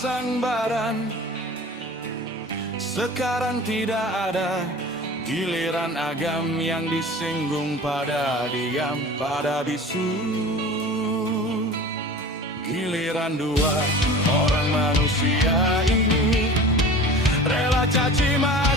pasang badan. Sekarang tidak ada giliran agam yang disinggung pada diam, pada bisu. Giliran dua orang manusia ini rela caci maki